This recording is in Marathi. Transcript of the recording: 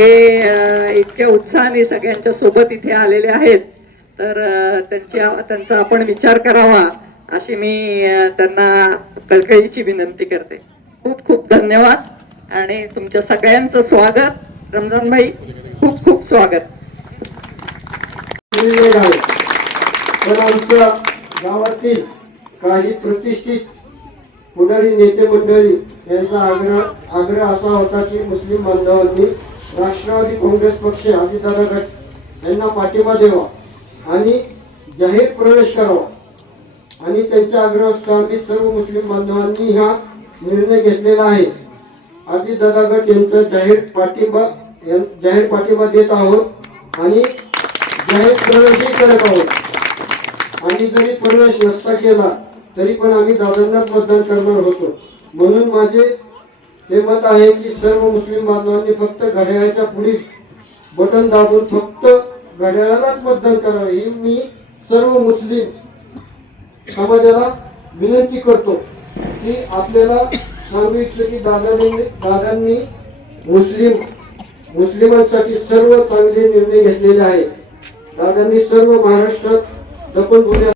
हे इतक्या उत्साहाने सगळ्यांच्या सोबत इथे आलेले आहेत. तर त्यांच्या त्यांचा आपण विचार करावा अशी मी त्यांना कळकळीची विनंती करते. खूप खूप धन्यवाद आणि तुमच्या सगळ्यांचं स्वागत. रमजान भाई खूप खूप स्वागत. गावातील काही प्रतिष्ठित पुढारी नेते मंडळी यांचा आग्रह आग्रह असा होता की मुस्लिम बांधवांनी राष्ट्रवादी काँग्रेस पक्ष अजितदादा गट यांना पाठिंबा द्यावा आणि जाहीर प्रवेश करावा. आणि त्यांच्या आग्रहास्तव आम्ही सर्व मुस्लिम बांधवांनी हा निर्णय घेतलेला आहे. अजितदादा गट यांचा जाहीर पाठिंबा जाहीर पाठिंबा देत आहोत आणि जाहीर प्रवेशही करत आहोत. आणि जरी प्रवेश नसता केला तरी पण आम्ही दादांनाच मतदान करणार होतो. म्हणून माझे हे मत आहे की सर्व मुस्लिम बांधवांनी फक्त घड्याळाच्या पुढील बटन दाबून फक्त घड्याळालाच मतदान करावे ही मी सर्व मुस्लिम समाजाला विनंती करतो की आपल्याला सांगू इच्छितो की दादांनी दादांनी मुस्लिम मुस्लिमांसाठी सर्व चांगले निर्णय घेतलेले आहेत. दादांनी सर्व महाराष्ट्रात दफन